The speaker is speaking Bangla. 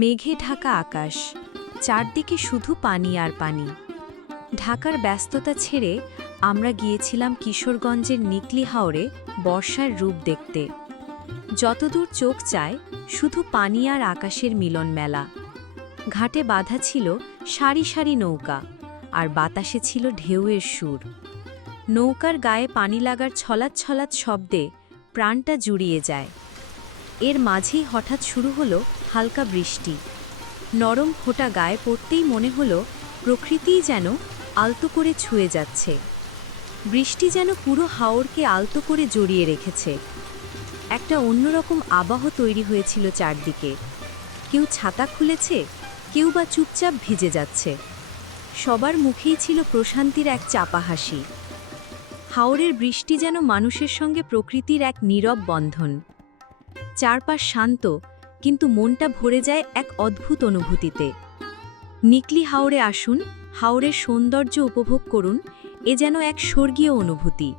মেঘে ঢাকা আকাশ, চারদিকে শুধু পানি আর পানি। ঢাকার ব্যস্ততা ছেড়ে আমরা গিয়েছিলাম কিশোরগঞ্জের নিকলি হাওরে বর্ষার রূপ দেখতে। যতদূর চোখ চায়, শুধু পানি আর আকাশের মিলন মেলা। ঘাটে বাঁধা ছিল সারি সারি নৌকা, আর বাতাসে ছিল ঢেউয়ের সুর। নৌকার গায়ে পানি লাগার ছলাৎ ছলাৎ শব্দে প্রাণটা জুড়িয়ে যায়। এর মাঝেই হঠাৎ শুরু হলো হালকা বৃষ্টি। নরম ফোঁটা গায়ে পড়তেই মনে হলো প্রকৃতিই যেন আলতো করে ছুঁয়ে যাচ্ছে। বৃষ্টি যেন পুরো হাওরকে আলতো করে জড়িয়ে রেখেছে। একটা অন্যরকম আবাহ তৈরি হয়েছিল চারদিকে। কেউ ছাতা খুলেছে, কেউ বা চুপচাপ ভিজে যাচ্ছে। সবার মুখেই ছিল প্রশান্তির এক চাপা হাসি। হাওরের বৃষ্টি যেন মানুষের সঙ্গে প্রকৃতির এক নীরব বন্ধন। চারপাশ শান্ত, কিন্তু মনটা ভরে যায় এক অদ্ভুত অনুভূতিতে। নিকলি হাওড়ে আসুন হাওড়ের সৌন্দর্য উপভোগ করুন, এ যেন এক স্বর্গীয় অনুভূতি।